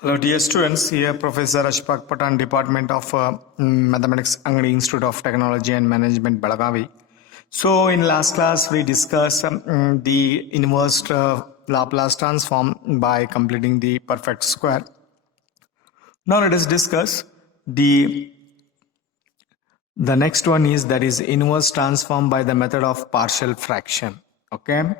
Hello dear students, here Professor Ashfaq Patan, Department of Mathematics, Angadi Institute of Technology and Management, Belagavi. So in last class we discussed the inverse Laplace transform by completing the perfect square. Now let us discuss the next one is that is inverse transform by the method of partial fraction. Okay.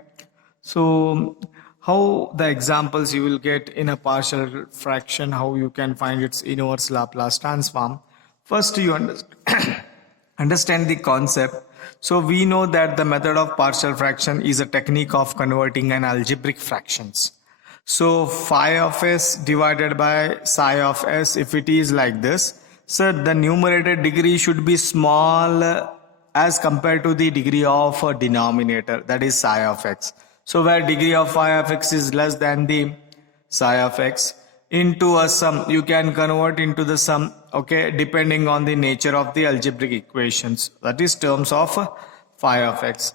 So how the examples you will get in a partial fraction, how you can find its inverse Laplace transform. First you understand the concept. So we know that the method of partial fraction is a technique of converting an algebraic fractions. So phi of s divided by psi of s, if it is like this, so the numerator degree should be small as compared to the degree of a denominator, that is psi of x. So where degree of phi of x is less than the psi of x, into a sum, you can convert into the sum, okay, depending on the nature of the algebraic equations, that is terms of phi of x.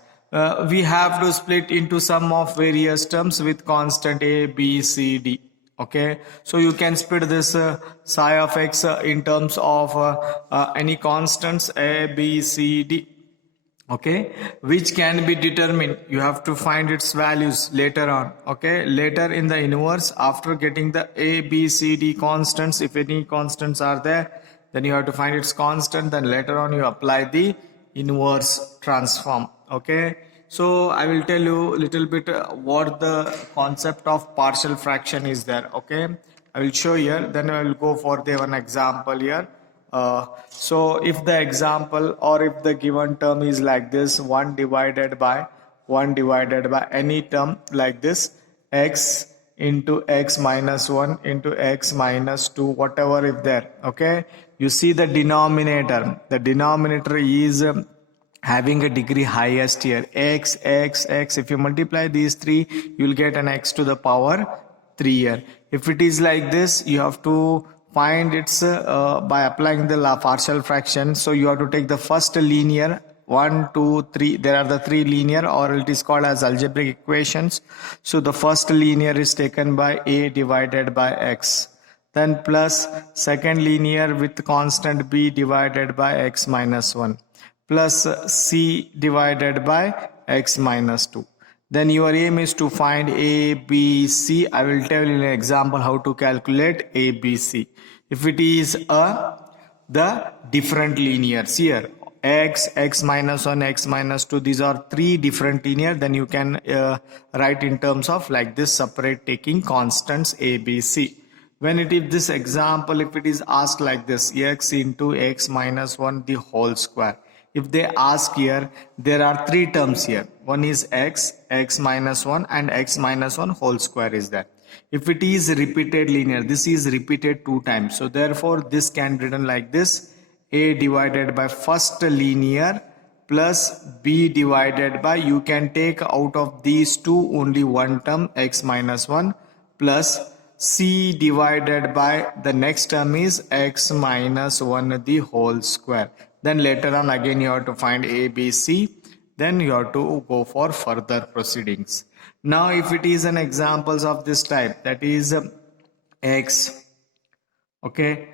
We have to split into sum of various terms with constant a, b, c, d. Okay, so you can split this psi of x in terms of any constants a, b, c, d. Okay, which can be determined. You have to find its values later on. Okay, later in the inverse, after getting the a, b, c, d constants, if any constants are there, then you have to find its constant. Then later on you apply the inverse transform. Okay, so I will tell you a little bit what the concept of partial fraction is there. Okay, I will show here, then I will go for the one example here. So if the example or if the given term is like this, 1 divided by any term like this, x into x minus 1 into x minus 2, whatever if there. Okay, you see the denominator is having a degree highest here, x. If you multiply these three, you will get an x to the power 3 here. If it is like this, you have to find its by applying the partial fraction. So you have to take the first linear, 1, 2, 3. There are the three linear, or it is called as algebraic equations. So the first linear is taken by a divided by x. Then plus second linear with constant b divided by x minus 1. Plus c divided by x minus 2. Then your aim is to find a, b, c. I will tell you in an example how to calculate a, b, c. If it is the different linears here, x minus 1, x minus 2, these are three different linear, then you can write in terms of like this, separate taking constants a, b, c. When it is this example, if it is asked like this, x into x minus 1 the whole square. If they ask here, there are three terms here. One is x minus 1 and x minus 1 whole square is that. If it is repeated linear, this is repeated 2 times. So therefore this can be written like this, a divided by first linear plus b divided by, you can take out of these two only one term, x minus 1, plus c divided by the next term is x minus 1 the whole square. Then later on again you have to find a, b, c. Then you have to go for further proceedings. Now if it is an examples of this type, that is x, okay,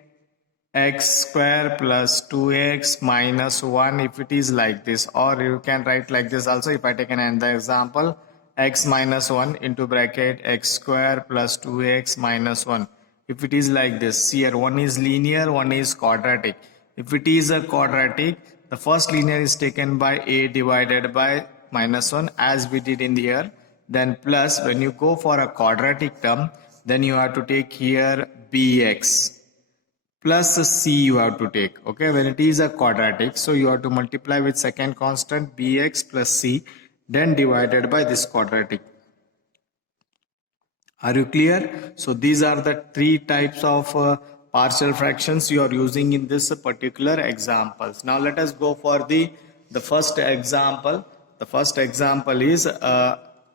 x square plus 2x minus 1, if it is like this, or you can write like this also. If I take another example, x minus 1 into bracket x square plus 2x minus 1. If it is like this, here one is linear, one is quadratic. If it is a quadratic, the first linear is taken by a divided by minus 1 as we did in here. Then plus, when you go for a quadratic term, then you have to take here bx plus c you have to take. Okay, when it is a quadratic, so you have to multiply with second constant bx plus c, then divided by this quadratic. Are you clear? So these are the three types of partial fractions you are using in this particular examples. Now let us go for the first example. The first example is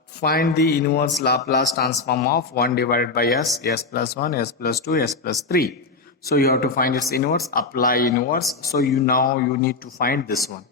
find the inverse Laplace transform of 1 divided by s plus 1, s plus 2, s plus 3. So you have to find its inverse, apply inverse. So you need to find this one.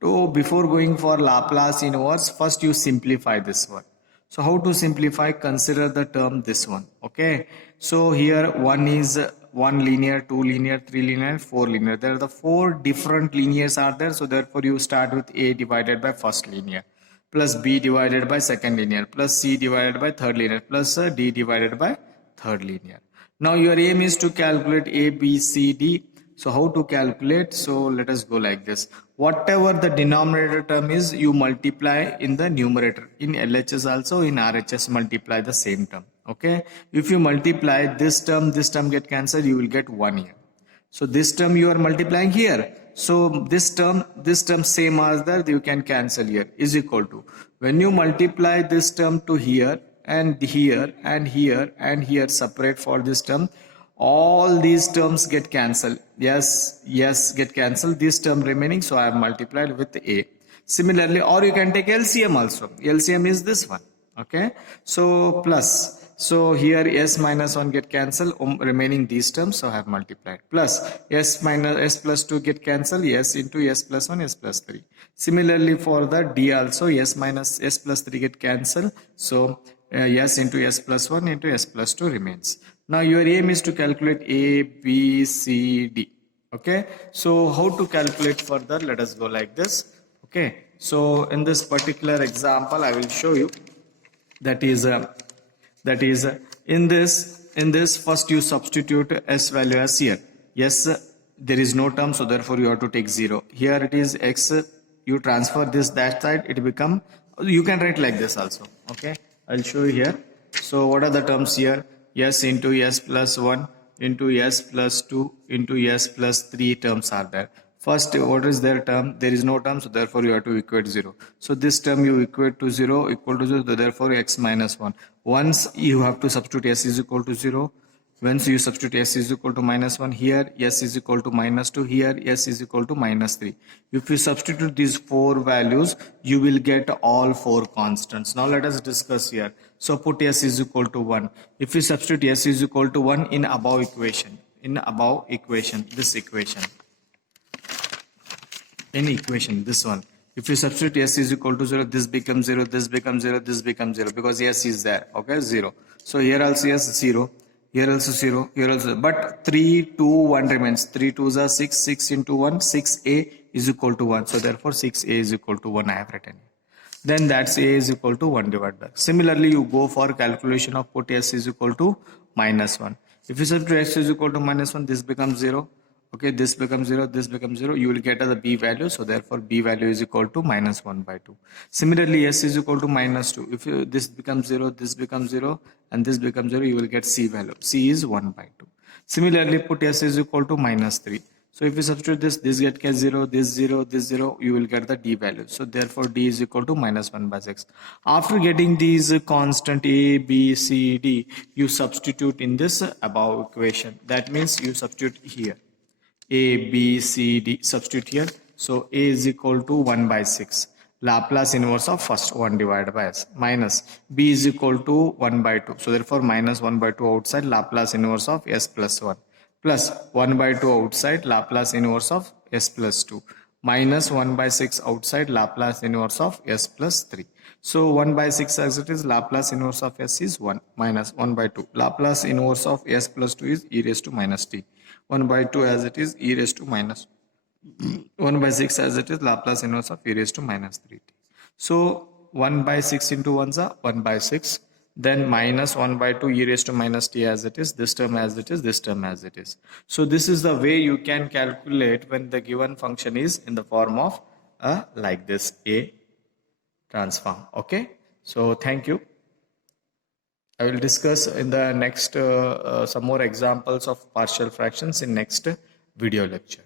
So before going for Laplace inverse, first you simplify this one. So how to simplify? Consider the term this one. Okay. So here one is 1 linear, 2 linear, 3 linear, 4 linear. There are the 4 different linears are there. So therefore you start with A divided by first linear, plus B divided by second linear, plus C divided by third linear, plus D divided by third linear. Now your aim is to calculate A, B, C, D. So how to calculate? So let us go like this. Whatever the denominator term is, you multiply in the numerator. In LHS also, in RHS multiply the same term. Okay. If you multiply this term get cancelled, you will get 1 here. So this term you are multiplying here. So this term same as that, you can cancel here, is equal to. When you multiply this term to here and here and here and here, separate for this term, all these terms get cancelled. Yes, get cancelled. This term remaining, so I have multiplied with A. Similarly, or you can take LCM also. LCM is this one. Okay. So plus. So here S minus 1 get cancelled, remaining these terms, so I have multiplied. Plus S minus S plus 2 get cancelled, S into S plus 1, S plus 3. Similarly for the D also, S minus S plus 3 get cancelled, so S into S plus 1 into S plus 2 remains. Now your aim is to calculate A, B, C, D. Okay. So how to calculate further? Let us go like this. Okay. So in this particular example, I will show you. That is in this first you substitute S value as here. Yes, there is no term, so therefore you have to take 0. Here it is X. You transfer this that side, it become, you can write like this also. Okay, I'll show you here. So what are the terms here? S into S plus 1 into S plus 2 into S plus 3 terms are there. First, what is their term? There is no term, so therefore you have to equate 0. So this term you equate to 0, equal to 0, so therefore x minus 1. Once you have to substitute s is equal to 0. Once you substitute s is equal to minus 1, here s is equal to minus 2, here s is equal to minus 3. If you substitute these 4 values, you will get all 4 constants. Now let us discuss here. So put s is equal to 1. If you substitute s is equal to 1 in above equation, this equation. In equation, this one, if you substitute s is equal to 0, this becomes 0, this becomes 0, this becomes 0, because s is there. Okay, 0. So here also s 0, here also 0, here also, but 3, 2, 1 remains. 3 2s are 6, 6 into 1, 6a is equal to 1. So therefore 6a is equal to 1 I have written. Then that's a is equal to 1 divided by. Similarly, you go for calculation of put s is equal to minus 1. If you substitute s is equal to minus 1, this becomes 0. Okay, this becomes 0, this becomes 0. You will get the b value. So therefore, b value is equal to minus 1 by 2. Similarly, s is equal to minus 2. If this becomes 0, this becomes 0, and this becomes 0, you will get c value. C is 1 by 2. Similarly, put s is equal to minus 3. So if you substitute this get 0, this 0, this 0, you will get the d value. So therefore, d is equal to minus 1 by 6. After getting these constant a, b, c, d, you substitute in this above equation. That means you substitute here. A, B, C, D, substitute here. So A is equal to 1 by 6. Laplace inverse of first 1 divided by S. Minus B is equal to 1 by 2. So therefore minus 1 by 2 outside, Laplace inverse of S plus 1. Plus 1 by 2 outside, Laplace inverse of S plus 2. Minus 1 by 6 outside, Laplace inverse of S plus 3. So 1 by 6 as it is, Laplace inverse of S is 1 minus 1 by 2. Laplace inverse of S plus 2 is e raised to minus t. 1 by 2 as it is, e raised to minus 1 by 6 as it is, Laplace inverse of e raised to minus 3t. So 1 by 6 into 1 is 1 by 6. Then minus 1 by 2 e raised to minus t as it is, this term as it is, this term as it is. So this is the way you can calculate when the given function is in the form of like this A transform. Okay. So thank you. I will discuss in the next some more examples of partial fractions in next video lecture.